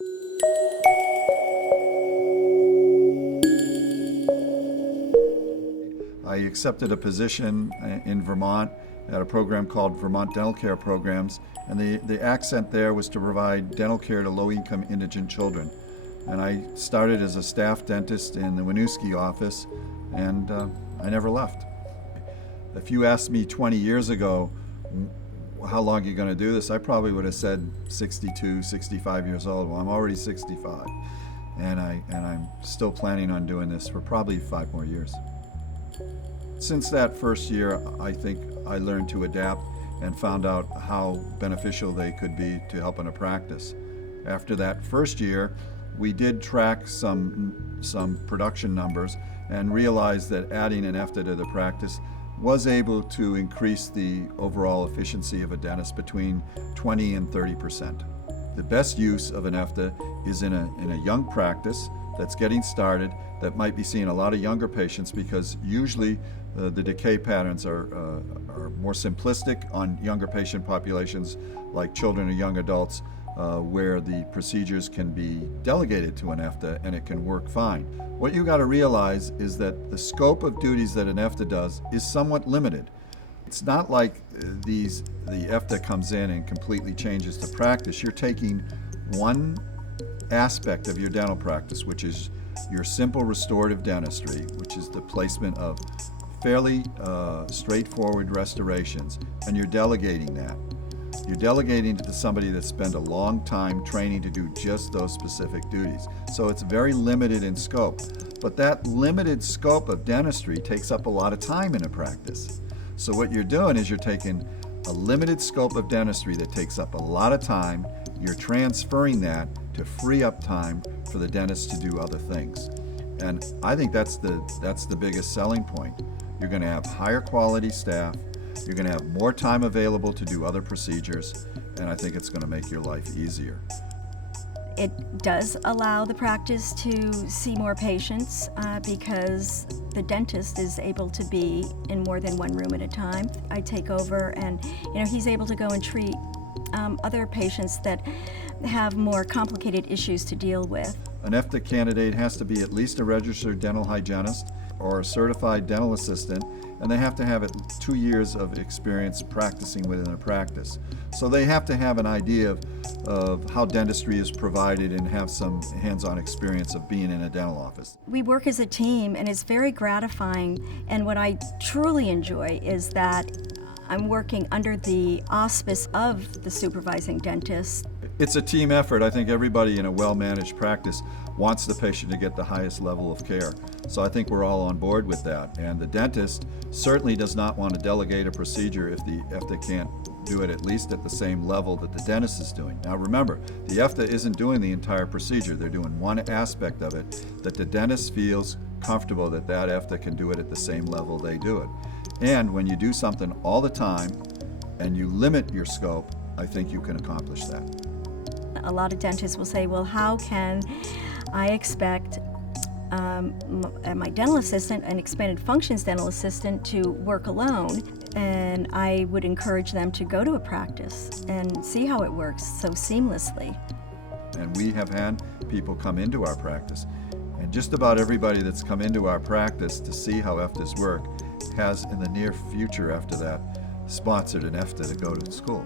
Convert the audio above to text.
I accepted a position in Vermont at a program called Vermont Dental Care Programs, and the accent there was to provide dental care to low-income indigent children. And I started as a staff dentist in the Winooski office, and I never left. If you asked me 20 years ago, how long are you going to do this, I probably would have said 62, 65 years old. Well, I'm already 65, and I'm still planning on doing this for probably 5 more years. Since that first year, I think I learned to adapt and found out how beneficial they could be to help in a practice. After that first year, we did track some production numbers and realized that adding an EFDA to the practice was able to increase the overall efficiency of a dentist between 20 and 30%. The best use of an EFDA is in a young practice that's getting started, that might be seeing a lot of younger patients, because usually the decay patterns are more simplistic on younger patient populations like children or young adults, where the procedures can be delegated to an EFDA and it can work fine. What you got to realize is that the scope of duties that an EFDA does is somewhat limited. It's not like the EFDA comes in and completely changes the practice. You're taking one aspect of your dental practice, which is your simple restorative dentistry, which is the placement of fairly straightforward restorations, and you're delegating that. You're delegating it to somebody that spent a long time training to do just those specific duties. So it's very limited in scope. But that limited scope of dentistry takes up a lot of time in a practice. So what you're doing is you're taking a limited scope of dentistry that takes up a lot of time, you're transferring that to free up time for the dentist to do other things. And I think that's the biggest selling point. You're going to have higher quality staff, you're going to have more time available to do other procedures, and I think it's going to make your life easier. It does allow the practice to see more patients because the dentist is able to be in more than one room at a time. I take over, and he's able to go and treat other patients that have more complicated issues to deal with. An EFDA candidate has to be at least a registered dental hygienist or a certified dental assistant, and they have to have 2 years of experience practicing within a practice. So they have to have an idea of how dentistry is provided and have some hands-on experience of being in a dental office. We work as a team, and it's very gratifying, and what I truly enjoy is that I'm working under the auspice of the supervising dentist. It's a team effort. I think everybody in a well-managed practice wants the patient to get the highest level of care. So I think we're all on board with that. And the dentist certainly does not want to delegate a procedure if the EFDA can't do it at least at the same level that the dentist is doing. Now remember, the EFDA isn't doing the entire procedure. They're doing one aspect of it that the dentist feels comfortable that EFDA can do it at the same level they do it. And when you do something all the time and you limit your scope, I think you can accomplish that. A lot of dentists will say, well, how can I expect my dental assistant, an expanded functions dental assistant, to work alone? And I would encourage them to go to a practice and see how it works so seamlessly. And we have had people come into our practice, and just about everybody that's come into our practice to see how EFDAs work has, in the near future after that, sponsored an EFDA to go to school.